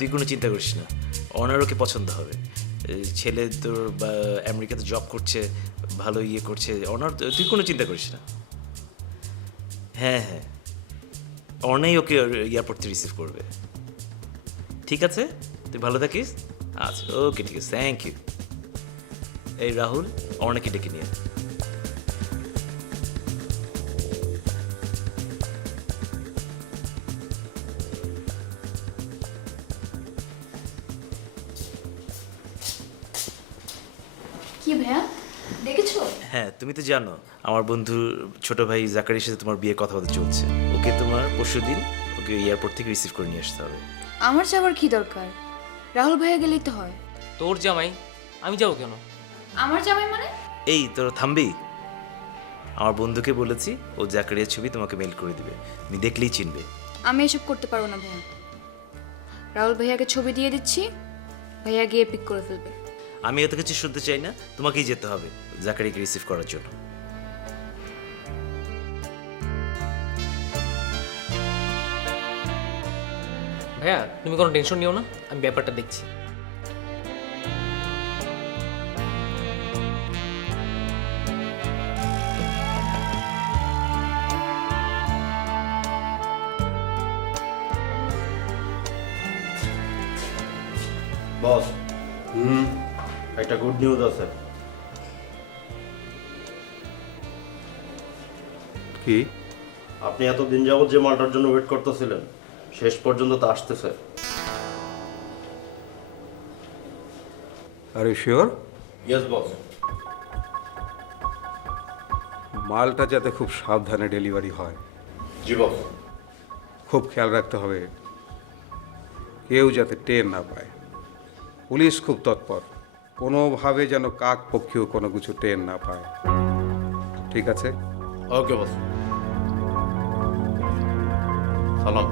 তুই কোনো চিন্তা করিস না, অনার ওকে পছন্দ হবে। ছেলে তোর বা আমেরিকাতে জব করছে, ভালো ইয়ে করছে, অনার, তুই কোনো চিন্তা করিস না। হ্যাঁ হ্যাঁ, অনাই ওকে এয়ারপোর্ট থেকে রিসিভ করবে। ঠিক আছে, তুই ভালো থাকিস। আচ্ছা, ওকে, ঠিক আছে, থ্যাংক ইউ। এই রাহুল, অনেকে ডেকে নিয়ে। কি ভাইয়া, দেখেছো? হ্যাঁ, তুমি তো জানো আমার বন্ধু ছোট ভাই জাকারির সাথে তোমার বিয়ের কথাবার্তা চলছে। ওকে তোমার পরশুদিন ওকে এয়ারপোর্ট থেকে রিসিভ করে নিয়ে আসতে হবে। আমার যাবার কি দরকার? রাহুল ভাইয়া গেলেই তো হয়। তোর জামাই, আমি যাবো কেন? আমার জামাই মানে? এই তোরা থামবি? আমার বন্ধুকে বলেছি ও জাকারিয়ার ছবি তোমাকে মেল করে দিবে, তুমি দেখলেই চিনবে। আমি এসব করতে পারবো না ভাইয়া। রাহুল ভাইয়াকে ছবি দিয়ে দিচ্ছি, ভাইয়া গিয়ে পিক করে ফেলবে। আমি এত কিছু শুনতে চাই না, তোমাকেই যেতে হবে জাকারিয়াকে রিসিভ করার জন্য। ভাইয়া তুমি কোনো টেনশন নিও না, আমি ব্যাপারটা দেখছি। বস, একটা গুড নিউজ আছে। কি? আপনি এতদিন যাবত যে মালটার জন্য ওয়েট করতেছিলেন, শেষ পর্যন্ত তা আসতেছে। Are you sure? Yes boss. মালটা যাতে খুব সাবধানে ডেলিভারি হয়, জি বস। খুব খেয়াল রাখতে হবে কেউ যাতে টের না পায়। পুলিশ খুব তৎপর, কোনোভাবে যেন কাক পক্ষীও কোনো কিছু টের না পায়। ঠিক আছে? ওকে বস। সালাম।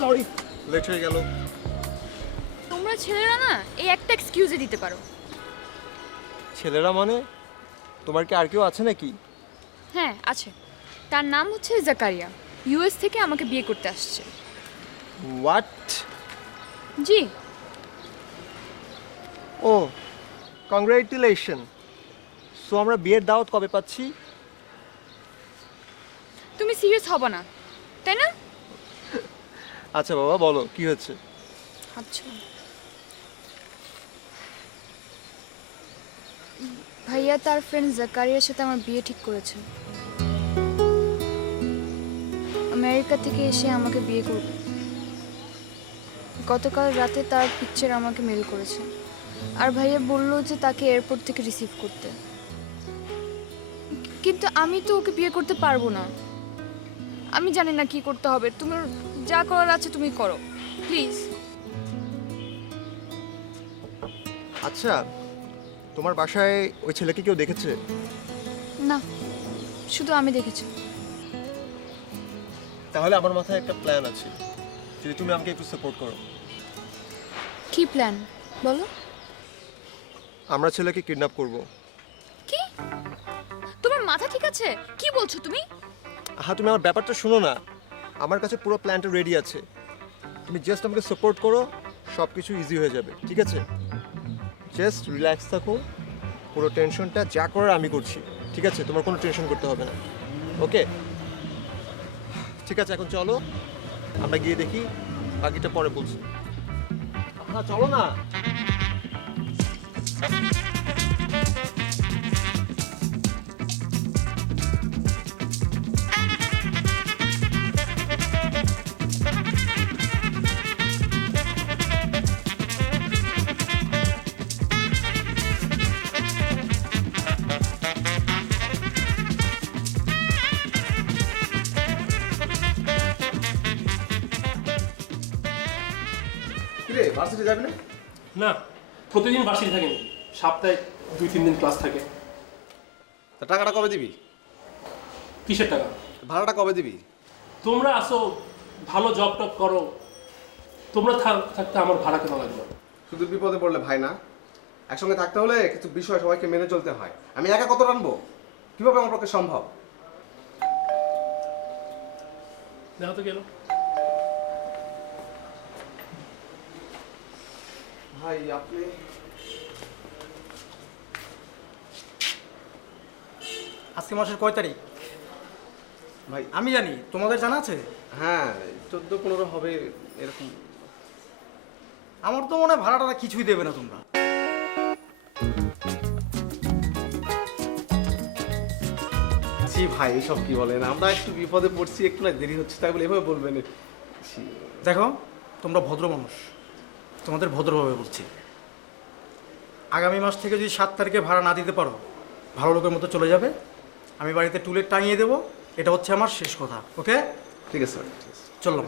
সরি, লেট হয়ে গেল। তোমরা ছেলেরা না এই একটা এক্সকিউজে দিতে পারো। ছেলেরা মানে তোমার কি আর কেউ আছে নাকি? হ্যাঁ আছে, তার নাম হচ্ছে জাকারিয়া, ইউএস থেকে আমাকে বিয়ে করতে আসছে। হোয়াট? জি। ও, কংগ্রেচুলেশন। সো আমরা বিয়ের দাওয়াত কবে পাচ্ছি? তুমি সিরিয়াস হবা না, তাই না? আচ্ছা বাবা, বলো কি হয়েছে? আচ্ছা ভাইয়া তার ফ্রেন্ড জাকারিয়ার সাথে আমার বিয়ে ঠিক করেছে। আমেরিকা থেকে এসে আমাকে বিয়ে করবে। গতকাল রাতে তার পিকচার আমাকে মেল করেছে, আর ভাইয়া বলল যে তাকে এয়ারপোর্ট থেকে রিসিভ করতে। কিন্তু আমি তো ওকে বিয়ে করতে পারবো না। আমি জানি না কি করতে হবে, তোমার যা করার আছে তুমি করো প্লিজ। আচ্ছা, তোমার বাসায় ওই ছেলেকে কেউ দেখেছে? না, শুধু আমি দেখেছি। তাহলে আমার মাথায় একটা প্ল্যান আছে, যদি তুমি আমাকে একটু সাপোর্ট করো। কি প্ল্যান বলো? আমরা ছেলেকে কিডন্যাপ করব। কি? তোমার মাথা ঠিক আছে? কি বলছো তুমি? হ্যাঁ, তুমি আমার ব্যাপারটা শোনো না। আমার কাছে পুরো প্ল্যানটা রেডি আছে, তুমি জাস্ট আমাকে সাপোর্ট করো, সব কিছু ইজি হয়ে যাবে। ঠিক আছে? জাস্ট রিল্যাক্স থাকো, পুরো টেনশনটা যা করার আমি করছি। ঠিক আছে? তোমার কোনো টেনশন করতে হবে না। ওকে? ঠিক আছে, এখন চলো আমরা গিয়ে দেখি, বাকিটা পরে বলছি। হ্যাঁ চলো না। কিরে ভার্সিটি যাবি না? না, প্রতিদিন ভার্সিটি থাকে নাকি? সপ্তাহে 2-3 দিন ক্লাস থাকে। তা টাকাটা কবে দিবি? কিসের টাকা? ভাড়াটা কবে দিবি? তোমরা আসো, ভালো জব টপ করো, তোমরা থাকতে আমার ভাড়া কেন লাগবে? শুধু বিপদে পড়লে ভাই না, একসঙ্গে থাকতে হলে কিছু বিষয় সবাইকে মেনে চলতে হয়। আমি একা কত রানবো? কিভাবে আমার পক্ষে সম্ভব? দেখো তো গেল। ভাই আপনি আজকে মাসের কয় তারিখ? ভাই আমি জানি, তোমাদের জানা আছে? হ্যাঁ 14-15 হবে এরকম। আমার তো মনে হয় ভাড়াটা কিছুই দেবে না তোমরা। জি ভাই এসব কি বলেন, আমরা একটু বিপদে পড়ছি, একটু না দেরি হচ্ছে তাই বলে এভাবে বলবেন? ছি। দেখো, তোমরা ভদ্র মানুষ, তোমাদের ভদ্রভাবে বলছি। আগামী মাস থেকে যদি 7 তারিখে ভাড়া না দিতে পারো, ভালো লোকের মতো চলে যাবে। আমি বাড়িতে টুলেট টাঙিয়ে দেবো, এটা হচ্ছে আমার শেষ কথা। ওকে, ঠিক আছে স্যার, ঠিক আছে। চললাম।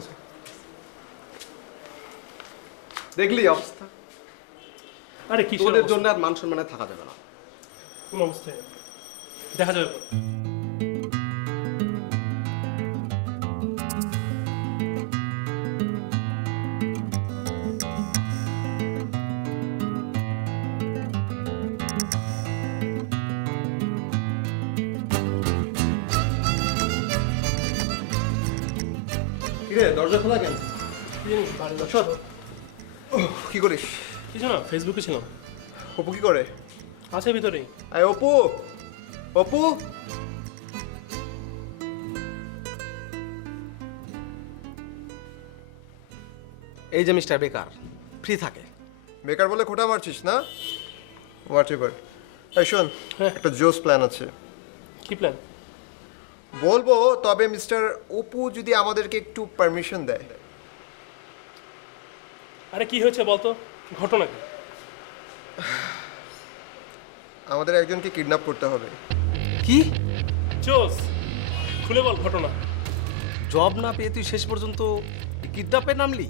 দেখলি অবস্থা, আরে কি তোদের জন্য আর মান সম্মানে থাকা যাবে না। কোন অবস্থায় দেখা যাবে। কিরে দরজা খোলা কেন? কি জানি, বাড়ি যাচ্ছ? কি করিস? কিছু না, ফেসবুকে ছিলাম। অপু কি করে? আছে ভিতরেই। আয় অপু, অপু। এই যে মিস্টার বেকার ফ্রি থাকে। বেকার বলে খোটা মারছিস না? What ever. এই শোন, হ্যাঁ। একটা জোস প্ল্যান আছে। কি প্ল্যান? বলবো, তবে মিস্টার অপু যদি আমাদেরকে একটু পারমিশন দেয়। আরে কি হয়েছে বলতো, ঘটনা কি? আমাদের একজনকে কিডন্যাপ করতে হবে। কি জোস, খুলে বল ঘটনা। জব না পেয়ে তুই শেষ পর্যন্ত কিডন্যাপে নামলি?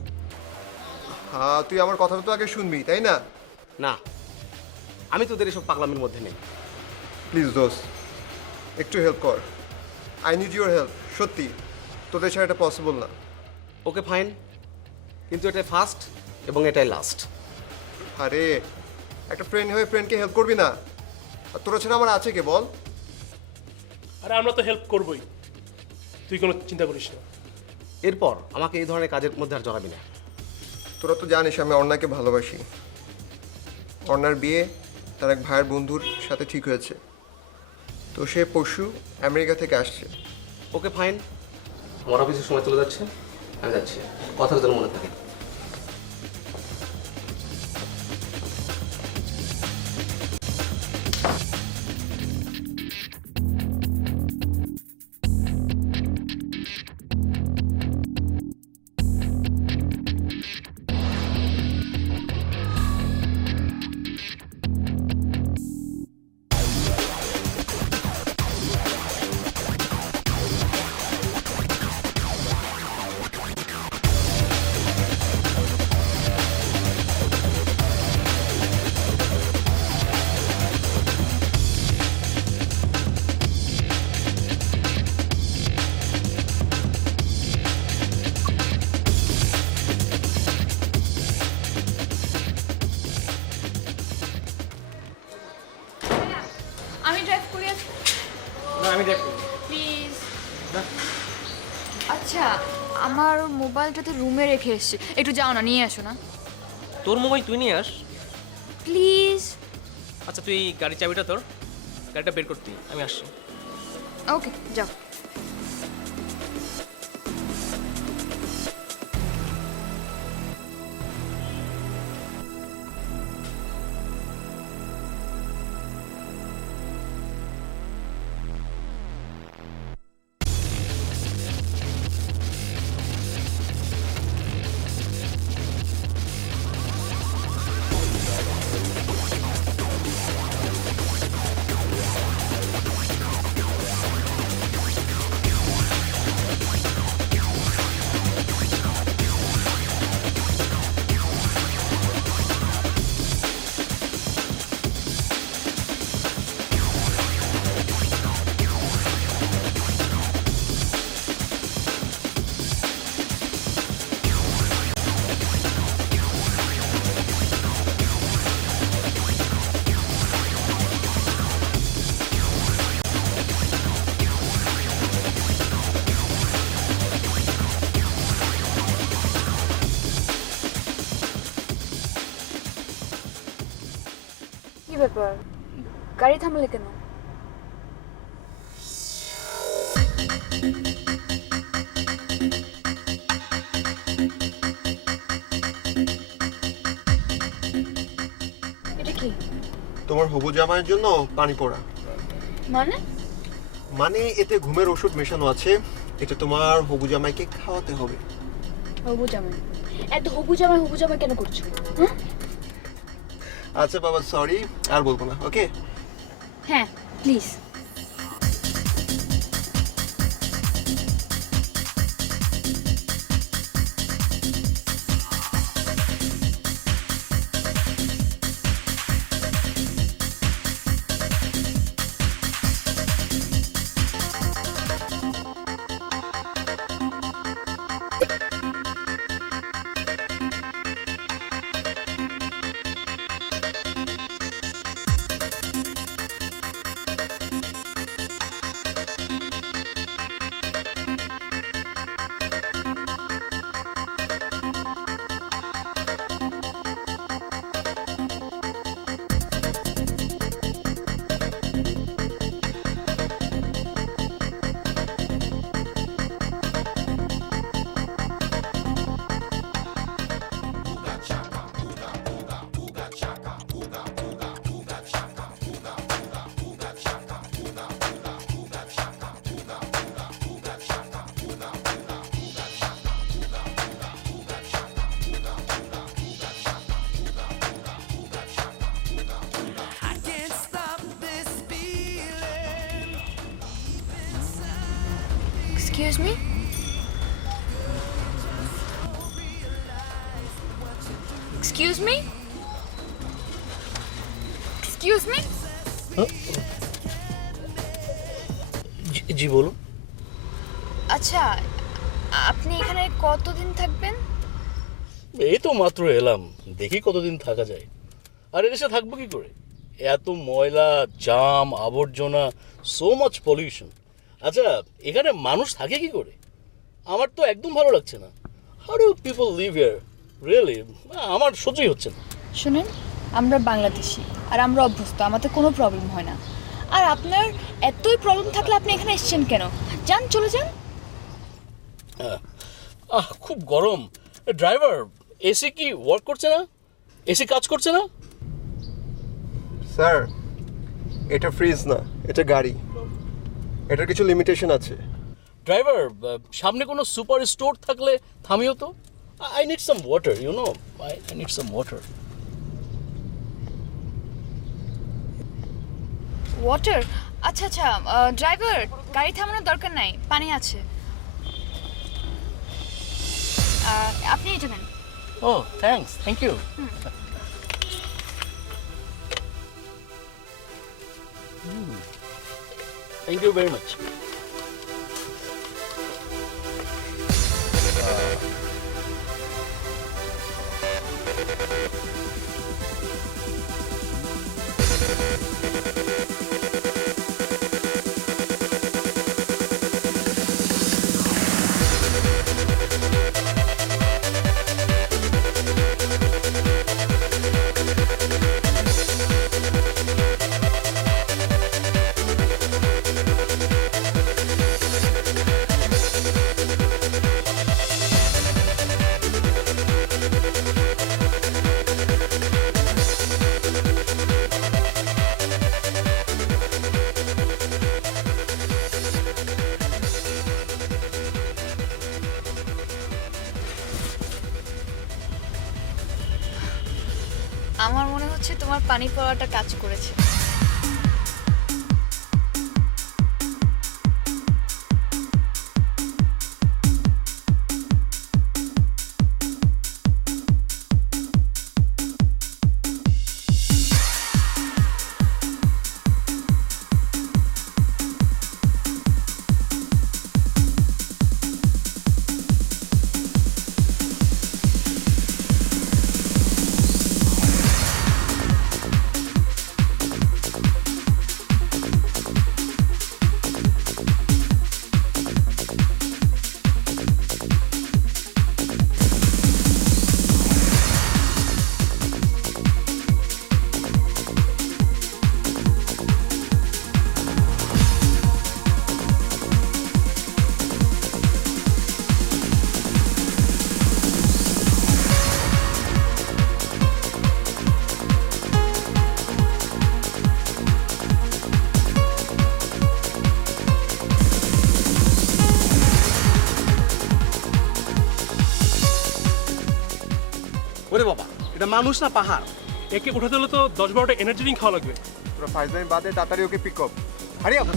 হ্যাঁ, তুই আমার কথাটা তো আগে শুনবি, তাই না? না, আমি তোদের এসব পাগলামির মধ্যে নেই। প্লিজ দোস্ত, একটু হেল্প কর। I need your help. সত্যি, তোদের ছাড়া এটা পসিবল না। ওকে ফাইন, কিন্তু এটাই ফার্স্ট এবং এটাই লাস্ট। আরে একটা ফ্রেন্ড হয়ে ফ্রেন্ডকে হেল্প করবি না? আর তোরা ছাড়া আমার আছে কে বল? আরে আমরা তো হেল্প করবই, তুই কোনো চিন্তা করিস না। এরপর আমাকে এই ধরনের কাজের মধ্যে আর জড়াবি না। তোরা তো জানিস আমি অর্ণাকে ভালোবাসি। অর্ণার বিয়ে তার এক ভাইয়ের বন্ধুর সাথে ঠিক হয়েছে, তো সে পরশু আমেরিকা থেকে আসছে। ওকে ফাইন, আমার অফিসের সময় চলে যাচ্ছে, আমি যাচ্ছি। কথাটা যেন মনে থাকে। আমি ড্রাইভ করি আজকে, না, আমি দেখো। প্লিজ। আচ্ছা, আমার মোবাইলটাতে রুমে রেখে এসেছি, একটু যাও না, নিয়ে আসো না তোর মোবাইল তুই নিয়ে আস। প্লিজ। আচ্ছা তুই গাড়ির চাবিটা তোর, গাড়িটা বের করতি, আমি আসছি। ওকে, যাও। ব্যাপার গাড়ি থামালে কেন? এটা কি? তোমার হবু জামাইয়ের জন্য পানি পড়া। মানে? মানে এতে ঘুমের ওষুধ মেশানো আছে, এটা তোমার হবু জামাইকে খাওয়াতে হবে। হবু জামাই? এত হবু জামাই কেন করছো? হ্যাঁ আচ্ছা বাবা, সরি, আর বলবো না, ওকে? হ্যাঁ please. Excuse me? Excuse me? Excuse me? জি বলুন। আচ্ছা আপনি এখানে কতদিন থাকবেন? এই তো মাত্র এলাম, দেখি কতদিন থাকা যায়। আর এদেশে থাকবো কি করে, এত ময়লা, জাম, আবর্জনা, সো মাচ পলিউশন। আচ্ছা এখানে মানুষ থাকে কি করে, আমার তো একদম ভালো লাগছে না। How do people live here, really আমার সহ্যই হচ্ছে না। শুনেন, আমরা বাংলাদেশি আর আমরা অভ্যস্ত, আমাদের কোনো প্রবলেম হয় না। আর আপনার এতই প্রবলেম থাকলে আপনি এখানে এসেছেন কেন? যান, চলে যান। খুব গরম। ড্রাইভার, এসি কি ওয়ার্ক করছে না? এসি কাজ করছে না? স্যার, এটা ফ্রিজ না, এটা গাড়ি, এটার কিছু লিমিটেশন আছে। ড্রাইভার, সামনে কোনো সুপার স্টোর থাকলে থামিও তো। I need some water, you know, I need some water. Water? আচ্ছা আচ্ছা, ড্রাইভার গাড়ি থামানোর দরকার নাই, পানি আছে। আপনি এটা নেন। ও thanks, thank you. Thank you very much. আমার মনে হচ্ছে তোমার পানি পড়াটা কাজ করেছে। ওরে বাবা, এটা মানুষ না পাহাড়? একে উঠাতে হলে তো 10-12টা এনার্জি ড্রিঙ্ক খাওয়া লাগবে। তোরা ফাইজলামি বাদে তাড়াতাড়ি ওকে পিক আপ। Hurry up.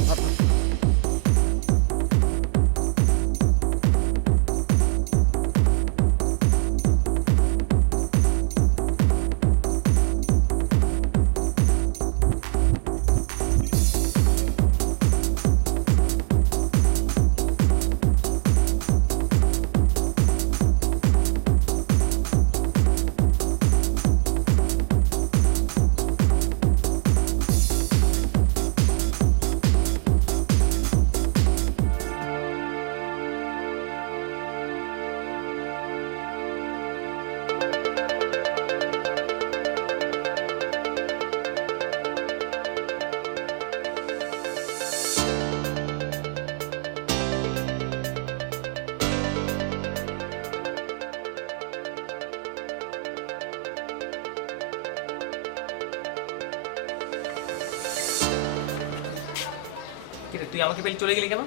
তুই আমাকে পেলে চলে গেলি কেন?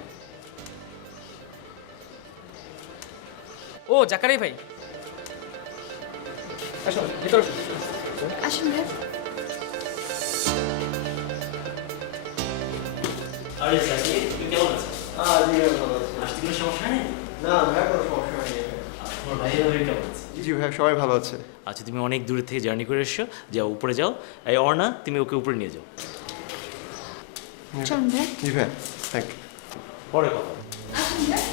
ও জাকারি ভাই, আসো ভিতরে। আসুন ভাই। আরে সাকি তুমি কেমন আছো? জি ভালো আছে। আসতে কোনো সমস্যা নেই? না ভাই, কোনো সমস্যা নেই। তোমার ভাইয়ের ভাই কেমন আছে? জি ভাই, সবাই ভালো আছে। আচ্ছা, তুমি অনেক দূর থেকে জার্নি করে এসছো, যাও উপরে যাও। এই অর্ণা, তুমি ওকে উপরে নিয়ে যাও। চলুন ভাই। জি ভাই, থ্যাংক ইউ। পরে কথা। আসুন ভাই।